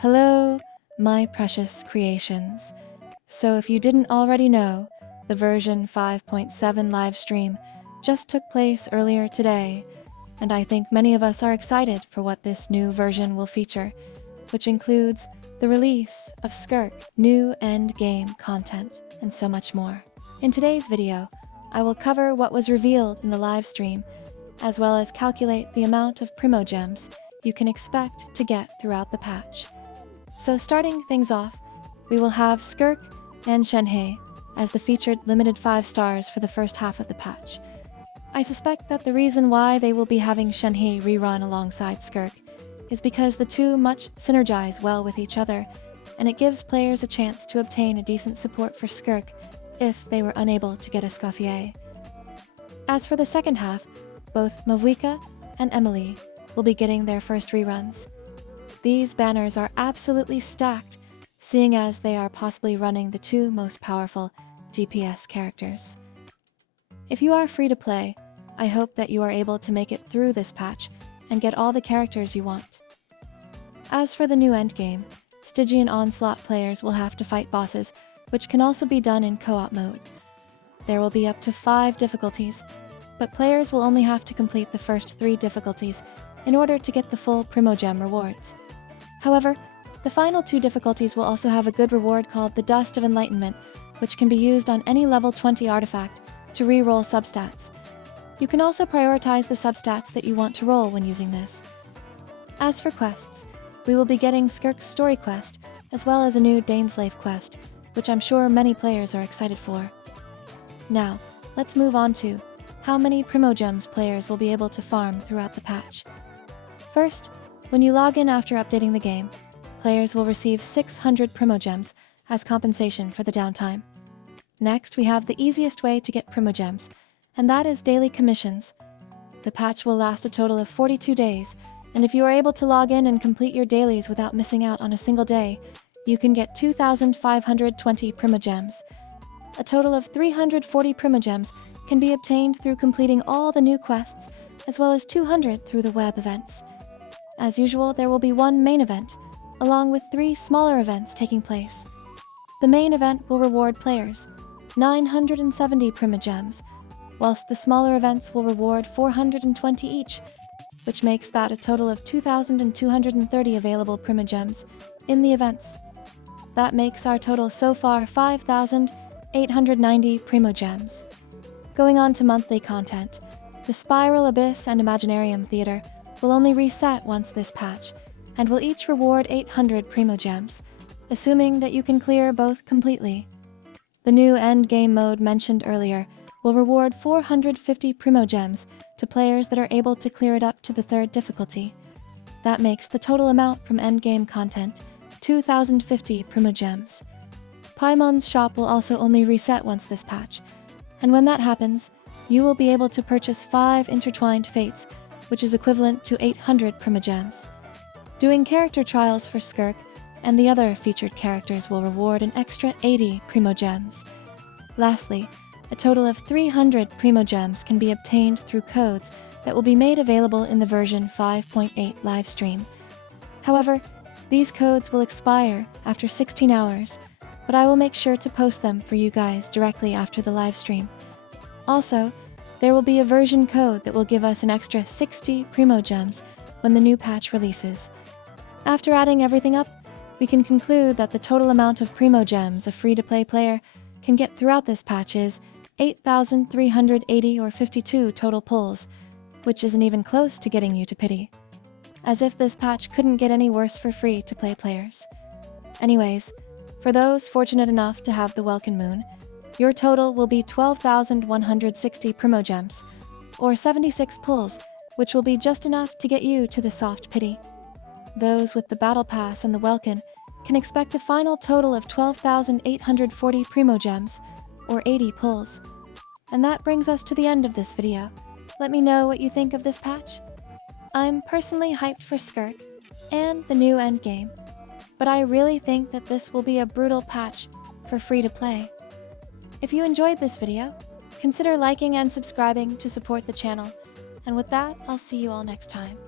Hello, my precious creations. So if you didn't already know, the version 5.7 livestream just took place earlier today, and I think many of us are excited for what this new version will feature, which includes the release of Skirk, new Endgame content, and so much more. In today's video, I will cover what was revealed in the livestream, as well as calculate the amount of Primogems you can expect to get throughout the patch. So starting things off, we will have Skirk and Shenhe as the featured limited 5 stars for the first half of the patch. I suspect that the reason why they will be having Shenhe rerun alongside Skirk is because the two much synergize well with each other, and it gives players a chance to obtain a decent support for Skirk if they were unable to get a Scoffier. As for the second half, both Mavuika and Emily will be getting their first reruns. These banners are absolutely stacked, seeing as they are possibly running the two most powerful DPS characters. If you are free to play, I hope that you are able to make it through this patch and get all the characters you want. As for the new endgame, Stygian Onslaught players will have to fight bosses, which can also be done in co-op mode. There will be up to 5 difficulties, but players will only have to complete the first 3 difficulties in order to get the full Primogem rewards. However, the final 2 difficulties will also have a good reward called the Dust of Enlightenment, which can be used on any level 20 artifact to re-roll substats. You can also prioritize the substats that you want to roll when using this. As for quests, we will be getting Skirk's story quest, as well as a new Daneslave quest, which I'm sure many players are excited for. Now, let's move on to how many Primogems players will be able to farm throughout the patch. First, when you log in after updating the game, players will receive 600 Primogems as compensation for the downtime. Next, we have the easiest way to get Primogems, and that is daily commissions. The patch will last a total of 42 days, and if you are able to log in and complete your dailies without missing out on a single day, you can get 2,520 Primogems. A total of 340 Primogems can be obtained through completing all the new quests, as well as 200 through the web events. As usual, there will be one main event, along with 3 smaller events taking place. The main event will reward players 970 Primogems, whilst the smaller events will reward 420 each, which makes that a total of 2,230 available Primogems in the events. That makes our total so far 5,890 Primogems. Going on to monthly content, the Spiral Abyss and Imaginarium Theater will only reset once this patch, and will each reward 800 Primogems, assuming that you can clear both completely. The new endgame mode mentioned earlier will reward 450 Primogems to players that are able to clear it up to the 3rd difficulty. That makes the total amount from endgame content 2,050 Primogems. Paimon's shop will also only reset once this patch, and when that happens, you will be able to purchase 5 intertwined fates, which is equivalent to 800 Primogems. Doing character trials for Skirk and the other featured characters will reward an extra 80 Primogems. Lastly, a total of 300 Primogems can be obtained through codes that will be made available in the version 5.8 livestream. However, these codes will expire after 16 hours, but I will make sure to post them for you guys directly after the livestream. Also, there will be a version code that will give us an extra 60 Primogems when the new patch releases. After adding everything up, we can conclude that the total amount of Primogems a free-to-play player can get throughout this patch is 8,380 or 52 total pulls, which isn't even close to getting you to pity. As if this patch couldn't get any worse for free-to-play players. Anyways, for those fortunate enough to have the Welkin Moon, your total will be 12,160 Primogems, or 76 pulls, which will be just enough to get you to the soft pity. Those with the Battle Pass and the Welkin can expect a final total of 12,840 Primogems, or 80 pulls. And that brings us to the end of this video. Let me know what you think of this patch. I'm personally hyped for Skirk and the new endgame, but I really think that this will be a brutal patch for free-to-play. If you enjoyed this video, consider liking and subscribing to support the channel, and with that, I'll see you all next time.